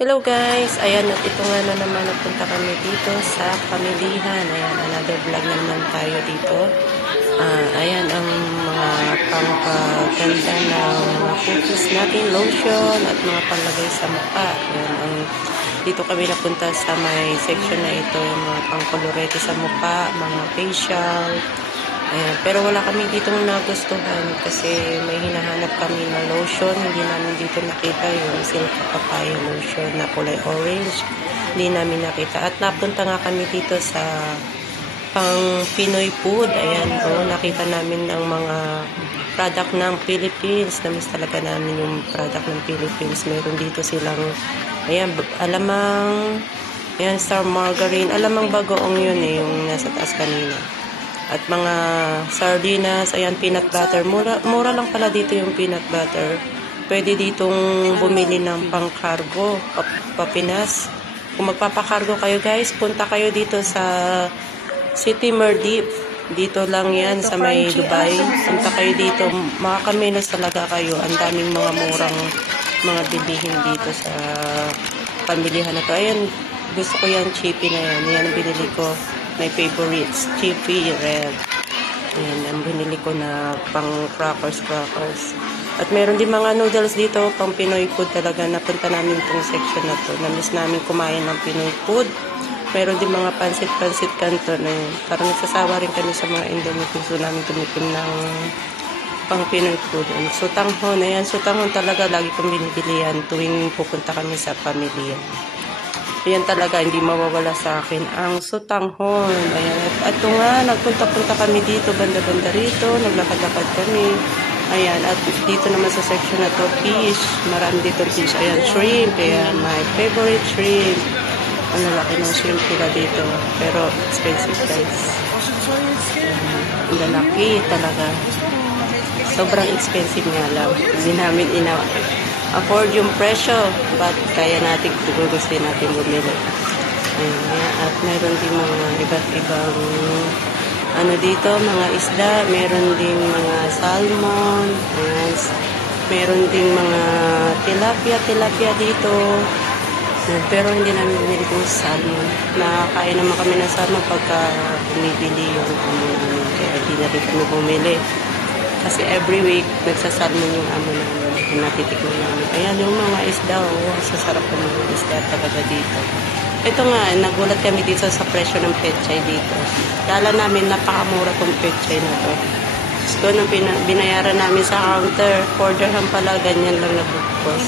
Hello guys, ayan at ito nga na naman napunta kami dito sa pamilihan. Ayan, another vlog na naman tayo dito. Ayan ang mga pangpaganda ng mga cookies natin, lotion at mga panlagay sa mukha. Ayan, dito kami napunta sa may section na ito, yung mga pangkolorete sa mukha, mga facial. Ayan, pero wala kami dito nagustuhan kasi may hinahanap kami na lotion. Hindi namin dito nakita yung Silka Papaya lotion na kulay orange. Hindi namin nakita. At napunta nga kami dito sa pang Pinoy food. Ayan, nakita namin ang mga product ng Philippines. Namis talaga namin yung product ng Philippines. Meron dito silang, ayan, alamang, ayan, star margarine. Alamang bagoong yun yung nasa taas kanina. At mga sardinas, ayan, peanut butter. Mura lang pala dito yung peanut butter. Pwede ditong bumili ng pang-cargo, papinas. Kung magpapakargo kayo guys, punta kayo dito sa City Maldives. Dito lang yan sa may Dubai. Punta kayo dito, makakaminos talaga kayo. Ang daming mga murang mga bilihin dito sa pamilihan na to. Ayan, gusto ko yan, chippy na yan. Yan ang binili ko. My favorites, chippy red. Ayan, ang binili ko na pang crackers. At meron din mga noodles dito, pang Pinoy food talaga. Napunta namin itong section na to. Namiss namin kumain ng Pinoy food. Meron din mga pansit canton na yun. Parang nagsasawa rin kami sa mga Indomie. Gusto namin tumikim ng pang Pinoy food. Sutanghon, ayan, sutanghon talaga. Lagi kong binibili yan tuwing pupunta kami sa pamilya. Ayan talaga, hindi mawawala sa akin ang sutanghon. Ayan. At ito nga, nagpunta-punta kami dito, banda-banda rito, naglakad-lakad kami. Ayan, at dito naman sa section na to, fish. Marami dito fish. Ayan, shrimp. Ayan, my favorite shrimp. Ang lalaki ng shrimp nila dito. Pero expensive guys. Ang lalaki talaga. Sobrang expensive nga lang. Hindi namin afford yung presyo, but kaya natin, gugustuhin natin bumili. At meron din mga iba't ibang dito, mga isda, meron din mga salmon, meron din mga tilapia dito. Pero hindi namin bumili kung salmon. Nakakain naman kami ng salmon pagka bumibili yung namin, kaya hindi na rin kami bumili. Kasi every week, nagsasalmon yung amo namin. Natitikman namin. Ayan yung mga isda. Sasarap ng mga isda talaga dito. Ito nga, nagulat kami dito sa presyo ng pechay dito. Kala namin napakamura tong pechay na to. So, nung binayaran namin sa counter, 4 dirham pala, ganyan lang na bukos.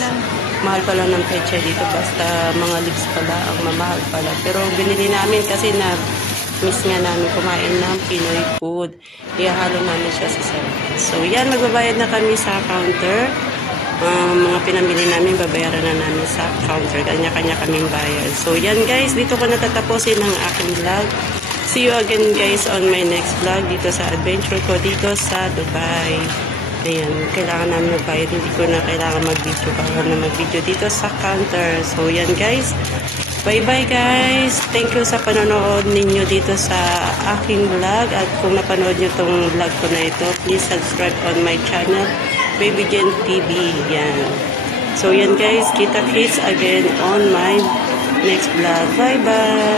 Mahal pala ng pechay dito. Basta mga lips pala, ang mamahal pala. Pero binili namin kasi miss nga namin kumain ng Pinoy food. Ihahalo namin siya sa sarap. So, yan, magbabayad na kami sa counter. Mga pinamili namin, babayaran na namin sa counter. Kanya-kanya kaming bayad. So, yan guys, dito ko natatapusin ang aking vlog. See you again guys on my next vlog dito sa adventure ko dito sa Dubai. Ayan, kailangan namin magbayad. Hindi ko na kailangan mag-video. Bawal na mag-video dito sa counter. So, yan guys. Bye-bye guys! Thank you sa panonood ninyo dito sa aking vlog. At kung napanood nyo itong vlog ko na ito, please subscribe on my channel, Baby Jen TV. Yan. So yan guys, kita-kits again on my next vlog. Bye-bye!